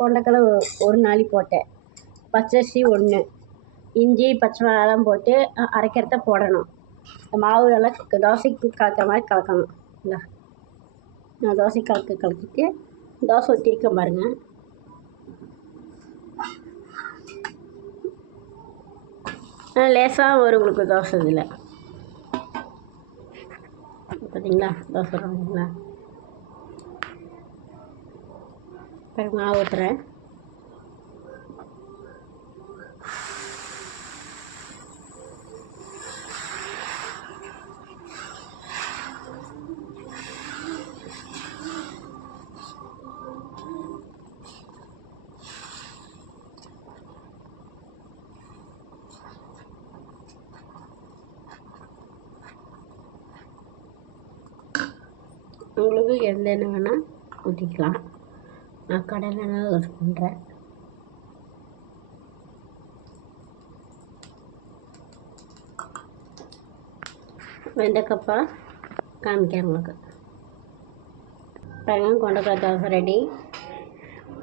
கொண்டக்கடலை ஒரு நாளி போட்டேன், பச்சரிசி 1, இஞ்சி பச்சை மிளகாலாம் போட்டு அரைக்கிறத போடணும். மாவு நல்லா தோசைக்கு கலக்கிற மாதிரி கலக்கணும். இல்லை நான் தோசை கலக்கிட்டு தோசை ஊற்றிருக்க பாருங்கள். லேசாக வரும் உங்களுக்கு தோசை. இதில் பார்த்தீங்களா தோசை பார்த்தீங்களா? மாவு ஊற்றுறேன். உங்களுக்கு எந்த எண்ணெய் வேணால் ஊற்றிக்கலாம். நான் கடலை எண்ணெய் யூஸ் பண்ணுறேன். வெண்டைக்கப்பா காமிக்கிறேன் உங்களுக்கு. பாருங்க, கொண்டக்காய் தோசை ரெடி.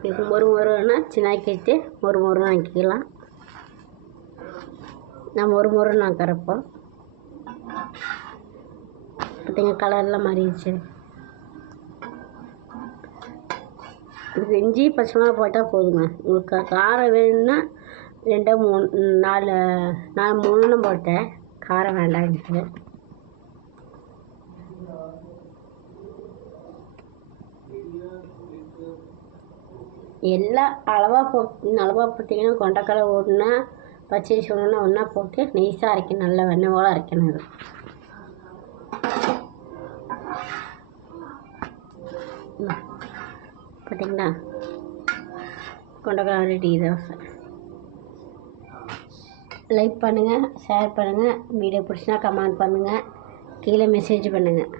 இதுக்கு மொறுனா சின்னாக்கிட்டு மொறுன்னு ஆக்கிக்கலாம். நான் மொறுன்னு ஆக்கிறப்போ பார்த்தீங்க கலர்லாம் மாறிடுச்சு. இதுக்கு இஞ்சி பச்சை மிளகா போட்டால் போதுங்க. உங்களுக்கு காரம் வேணும்னா 2 3 4 நான் 3 போட்டேன். காரம் வேண்டாம்ட்டு. எல்லாம் அளவாக போட்டிங்கன்னா கொண்டக்கடலை ஒன்றா பச்சரிசி ஒன்றா போட்டு நெய்ஸாக அரைக்கணும். நல்லா வெண்ணெய் போல் அரைக்கணும். அது பார்த்தீங்களா கொண்டக்கடலை ரெடி தோசை. லைக் பண்ணுங்கள், ஷேர் பண்ணுங்கள். வீடியோ பிடிச்சினா கமெண்ட் பண்ணுங்கள், கீழே மெசேஜ் பண்ணுங்கள்.